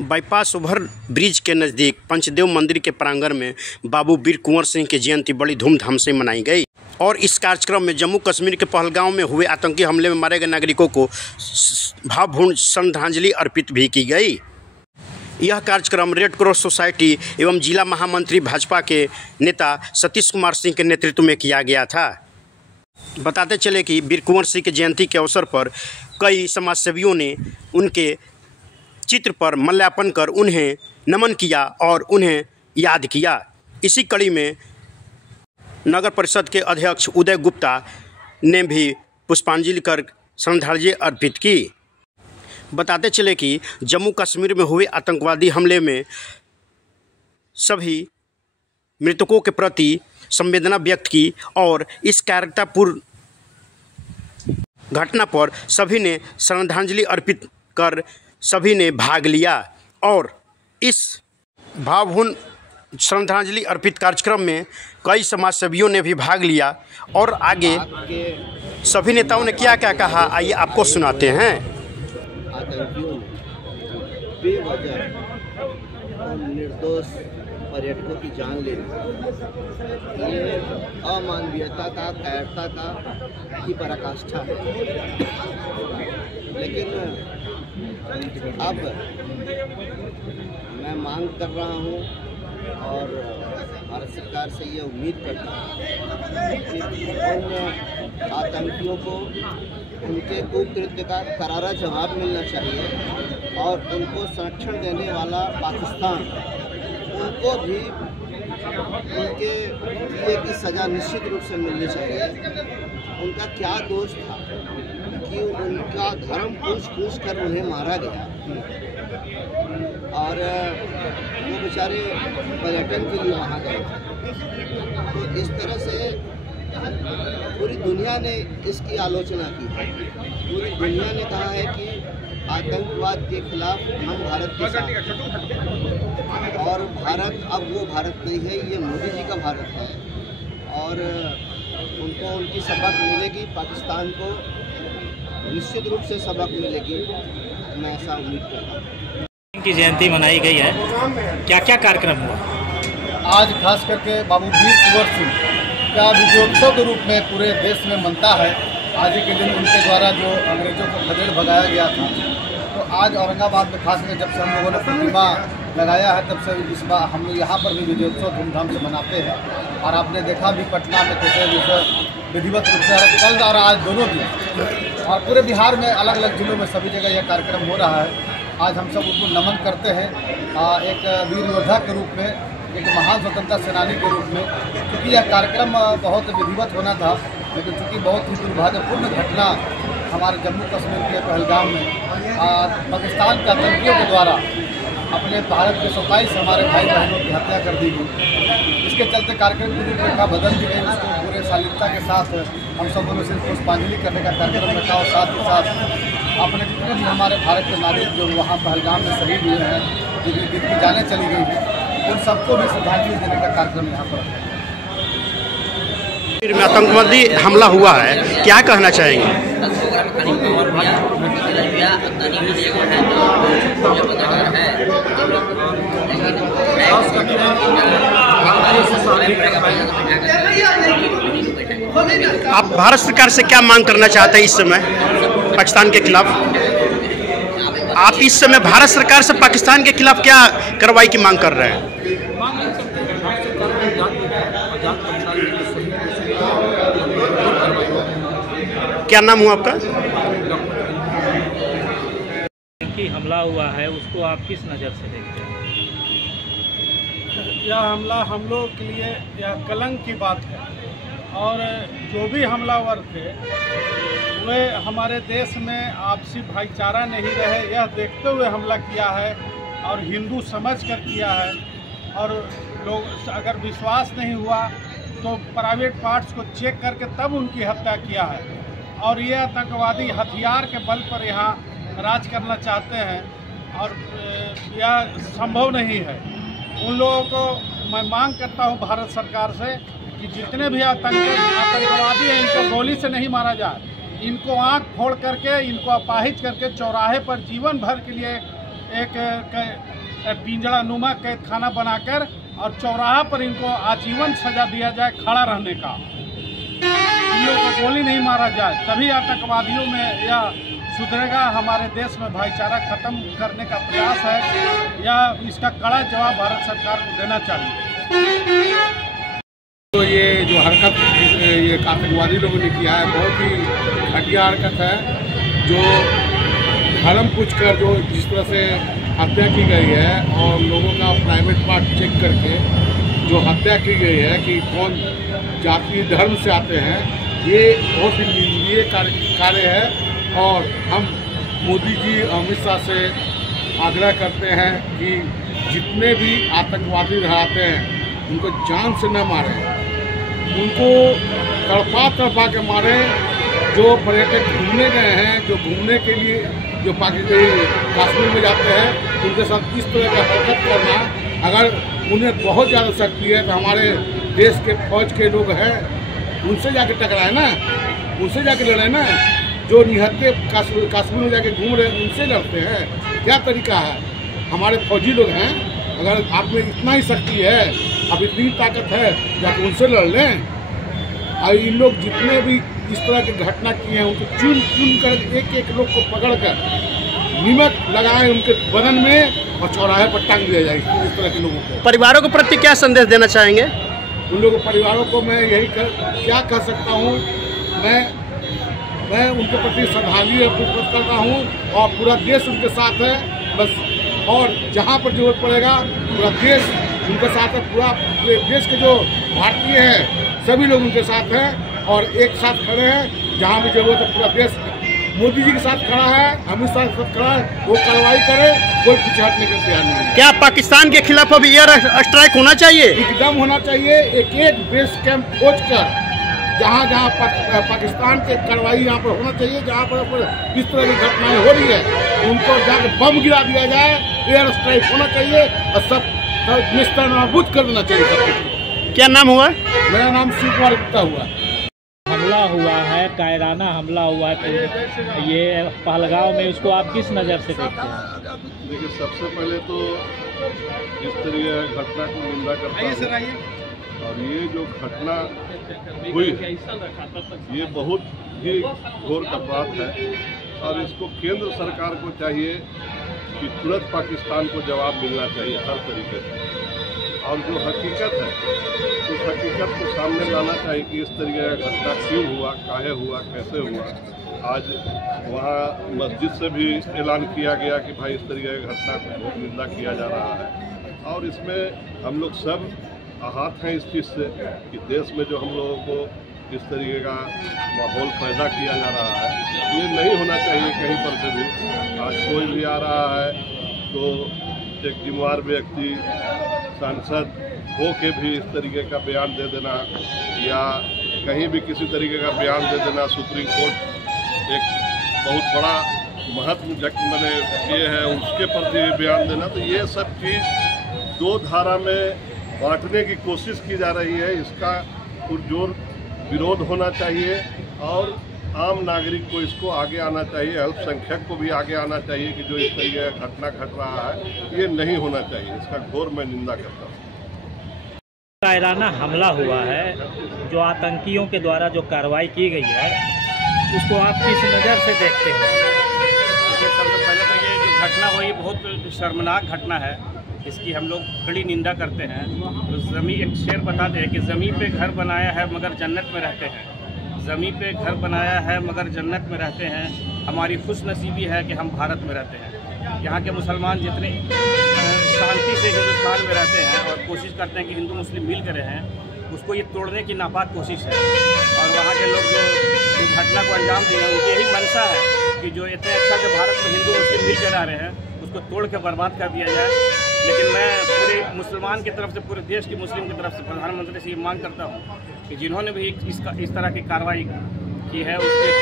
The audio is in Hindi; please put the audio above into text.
बाईपास ओवर ब्रिज के नज़दीक पंचदेव मंदिर के प्रांगण में बाबू वीर कुंवर सिंह की जयंती बड़ी धूमधाम से मनाई गई और इस कार्यक्रम में जम्मू कश्मीर के पहलगांव में हुए आतंकी हमले में मारे गए नागरिकों को भावपूर्ण श्रद्धांजलि अर्पित भी की गई। यह कार्यक्रम रेड क्रॉस सोसाइटी एवं जिला महामंत्री भाजपा के नेता सतीश कुमार सिंह के नेतृत्व में किया गया था। बताते चले कि वीर कुंवर सिंह की जयंती के अवसर पर कई समाजसेवियों ने उनके चित्र पर माल्यार्पण कर उन्हें नमन किया और उन्हें याद किया। इसी कड़ी में नगर परिषद के अध्यक्ष उदय गुप्ता ने भी पुष्पांजलि कर श्रद्धांजलि अर्पित की। बताते चले कि जम्मू कश्मीर में हुए आतंकवादी हमले में सभी मृतकों के प्रति संवेदना व्यक्त की और इस कायरतापूर्ण घटना पर सभी ने श्रद्धांजलि अर्पित कर सभी ने भाग लिया और इस भावपूर्ण श्रद्धांजलि अर्पित कार्यक्रम में कई समाजसेवियों ने भी भाग लिया और आगे सभी नेताओं ने क्या क्या कहा आइए आपको सुनाते हैं। आतंकियों बेवजह और निर्दोष पर्यटकों की जान ले ली, ये अमानवीयता का कायरता का की पराकाष्ठा है। लेकिन अब मैं मांग कर रहा हूँ और भारत सरकार से ये उम्मीद करता हूँ कि उन आतंकियों को उनके कुकृत्य का करारा जवाब मिलना चाहिए और उनको संरक्षण देने वाला पाकिस्तान उनको भी उनके लिए की सज़ा निश्चित रूप से मिलनी चाहिए। उनका क्या दोष था कि उनका धर्म पूछ कर उन्हें मारा गया और वो बेचारे पर्यटन के लिए वहाँ गए थे। तो इस तरह से पूरी दुनिया ने इसकी आलोचना की है। पूरी दुनिया ने कहा है कि आतंकवाद के खिलाफ हम भारत के साथ और भारत अब वो भारत नहीं है, ये मोदी जी का भारत है और उनको उनकी सबक मिलेगी। पाकिस्तान को निश्चित रूप से सबक मिलेगी, मैं ऐसा उम्मीद करता हूँ। इनकी जयंती मनाई गई है, क्या क्या कार्यक्रम हुआ? आज खास करके बाबू वीर कुंवर सिंह का विजयोत्सव के रूप में पूरे देश में मनता है। आज ही के दिन उनके द्वारा जो अंग्रेजों को खदेड़ भगाया गया था, तो आज औरंगाबाद में खास करके जब से हम लोगों ने प्रतिमा लगाया है तब से इस बार हम लोग यहाँ पर भी विजयोत्सव धूमधाम से मनाते हैं। और आपने देखा भी पटना में कैसे विधिवत रूप से कल और आज दोनों दिन और पूरे बिहार में अलग अलग जिलों में सभी जगह यह कार्यक्रम हो रहा है। आज हम सब उनको नमन करते हैं एक वीर योद्धा के रूप में, एक महान स्वतंत्रता सेनानी के रूप में, क्योंकि यह कार्यक्रम बहुत विधिवत होना था लेकिन चूँकि बहुत ही दुर्भाग्यपूर्ण घटना हमारे जम्मू कश्मीर के पहलगाम में पाकिस्तान के आतंकियों के द्वारा अपने भारत के 27 हमारे भाई बहनों की हत्या कर दी गई। इसके चलते कार्यक्रम की रूपरेखा बदल दी गई। उसको पूरे शालीनता के साथ हम सबों ने सिर्फ पुष्पांजलि करने का कार्यक्रम रखा और साथ ही साथ अपने जितने भी हमारे भारत के नागरिक जो वहाँ पहलगाम में शहीद हुए हैं, जिनकी जानें चली गई हैं, उन सबको भी श्रद्धांजलि देने का कार्यक्रम यहाँ पर में आतंकवादी हमला हुआ है, क्या कहना चाहेंगे? आप भारत सरकार से क्या मांग करना चाहते हैं इस समय पाकिस्तान के खिलाफ? आप इस समय भारत सरकार से पाकिस्तान के खिलाफ क्या कार्रवाई की मांग कर रहे हैं? क्या नाम हुआ आपका? कि हमला हुआ है उसको आप किस नज़र से देखते हैं? यह हमला हम लोग के लिए यह कलंक की बात है और जो भी हमलावर थे वे हमारे देश में आपसी भाईचारा नहीं रहे, यह देखते हुए हमला किया है और हिंदू समझ कर किया है। और लोग अगर विश्वास नहीं हुआ तो प्राइवेट पार्ट्स को चेक करके तब उनकी हत्या किया है। और ये आतंकवादी हथियार के बल पर यहाँ राज करना चाहते हैं और यह संभव नहीं है। उन लोगों को मैं मांग करता हूँ भारत सरकार से कि जितने भी आतंकवादी हैं इनको गोली से नहीं मारा जाए, इनको आँख फोड़ करके, इनको अपाहिज करके चौराहे पर जीवन भर के लिए एक पिंजड़ा नुमा कैद खाना बनाकर और चौराहा पर इनको आजीवन सजा दिया जाए खड़ा रहने का। इन लोगों को गोली नहीं मारा जाए, तभी आतंकवादियों में या सुधरेगा। हमारे देश में भाईचारा खत्म करने का प्रयास है, या इसका कड़ा जवाब भारत सरकार को देना चाहिए। तो ये जो हरकत ये आतंकवादी लोगों ने किया है, बहुत ही घटिया हरकत है। जो धर्म पूछ कर जो जिस तरह से हत्या की गई है और लोगों का प्राइवेट पार्ट चेक करके जो हत्या की गई है कि कौन जाति धर्म से आते हैं, ये बहुत ही निंदनीय कार्य है। और हम मोदी जी अमित शाह से आग्रह करते हैं कि जितने भी आतंकवादी रहते हैं उनको जान से न मारें, उनको तड़पा के मारें। जो पर्यटक घूमने गए हैं, जो घूमने के लिए जो कश्मीर में जाते हैं, उनके साथ इस तरह का हरकत करना, अगर उन्हें बहुत ज़्यादा शक्ति है तो हमारे देश के फौज के लोग हैं, उनसे जाके टकराए ना, उनसे जाके लड़े ना। जो निहत्ते कश्मीर में जाके घूम रहे हैं उनसे लड़ते हैं, क्या तरीका है? हमारे फौजी लोग हैं, अगर आप में इतना ही शक्ति है, अब इतनी ताकत है, जाके उनसे लड़ लें। और इन लोग जितने भी इस तरह की घटना की हैं उनको चुन कर एक एक लोग को पकड़ कर नीमक लगाएं उनके बदन में और चौराहे पर टांग दिया जाए। इस तरह के लोगों को परिवारों के प्रति क्या संदेश देना चाहेंगे? उन लोगों परिवारों को मैं यही क्या कह सकता हूँ, मैं उनके प्रति श्रद्धांजलि अर्पित करता हूँ और पूरा देश उनके साथ है बस। और जहाँ पर जरूरत पड़ेगा पूरा देश उनके साथ है, पूरा देश के जो भारतीय हैं सभी लोग उनके साथ हैं और एक साथ खड़े हैं। जहाँ भी जरूरत है पूरा देश मोदी जी के साथ खड़ा है, अमित शाह के साथ खड़ा है। वो कार्रवाई करे, कोई पीछे हटने के तैयार नहीं है। क्या पाकिस्तान के खिलाफ अभी एयर स्ट्राइक होना चाहिए? एकदम होना चाहिए। एक बेस कैंप खोज कर जहाँ पाकिस्तान के कार्रवाई यहाँ पर होना चाहिए, जहाँ पर इस तरह की घटनाएं हो रही है उनको जाकर बम गिरा दिया जाए, एयर स्ट्राइक होना चाहिए और सब निस्तानाबूद कर देना चाहिए सब कुछ। क्या नाम हुआ? मेरा नाम शिव कुमार गुप्ता हुआ। हमला हुआ है, कायराना हमला हुआ है, तो ये पहलगांव में इसको आप किस नज़र से देखते हैं? देखिए, सबसे पहले तो इस तरह घटना को निंदा करता हूं। और ये जो घटना हुई ये बहुत ही घोर अपराध है और इसको केंद्र सरकार को चाहिए कि तुरंत पाकिस्तान को जवाब मिलना चाहिए हर तरीके से। और जो हकीकत है उस हकीकत को सामने लाना चाहिए कि इस तरीके का घटना क्यों हुआ, काहे हुआ, कैसे हुआ। आज वहाँ मस्जिद से भी ऐलान किया गया कि भाई इस तरीके की घटना को बहुत निंदा किया जा रहा है। और इसमें हम लोग सब आहत हैं इस चीज़ से कि देश में जो हम लोगों को इस तरीके का माहौल पैदा किया जा रहा है, ये नहीं होना चाहिए कहीं पर से भी। आज कोई भी आ रहा है तो एक जिम्मेदार व्यक्ति सांसद हो के भी इस तरीके का बयान दे देना या कहीं भी किसी तरीके का बयान दे देना, सुप्रीम कोर्ट एक बहुत बड़ा महत्व मैंने ये है उसके प्रति बयान देना, तो ये सब चीज़ दो धारा में बांटने की कोशिश की जा रही है। इसका पुरजोर विरोध होना चाहिए और आम नागरिक को इसको आगे आना चाहिए, अल्पसंख्यक को भी आगे आना चाहिए कि जो इस तरीके का घटना घट रहा है ये नहीं होना चाहिए। इसका घोर मैं निंदा करता हूँ। कायराना हमला हुआ है, जो आतंकियों के द्वारा जो कार्रवाई की गई है उसको आप किस नज़र से देखते हैं? सबसे पहले तो ये जो घटना हुई बहुत शर्मनाक घटना है, इसकी हम लोग कड़ी निंदा करते हैं। तो एक शेर बताते हैं कि ज़मीन पे घर बनाया है मगर जन्नत में रहते हैं। ज़मीन पे घर बनाया है मगर जन्नत में रहते हैं। हमारी खुशनसीबी है कि हम भारत में रहते हैं। यहाँ के मुसलमान जितने शांति से हिंदुस्तान में रहते हैं और कोशिश करते हैं कि हिंदू मुस्लिम मिल कर रहें, उसको ये तोड़ने की नापाक कोशिश है। और वहाँ के लोग जो घटना को अंजाम दिए हैं उनकी यही मंशा है कि जो इतने अच्छा से भारत में हिंदू मुस्लिम मिल कर रह रहे हैं उसको तोड़ के बर्बाद कर दिया जाए। लेकिन मैं पूरे मुसलमान की तरफ से, पूरे देश की मुस्लिम की तरफ से प्रधानमंत्री से ये मांग करता हूँ कि जिन्होंने भी इस तरह की कार्रवाई की है उसके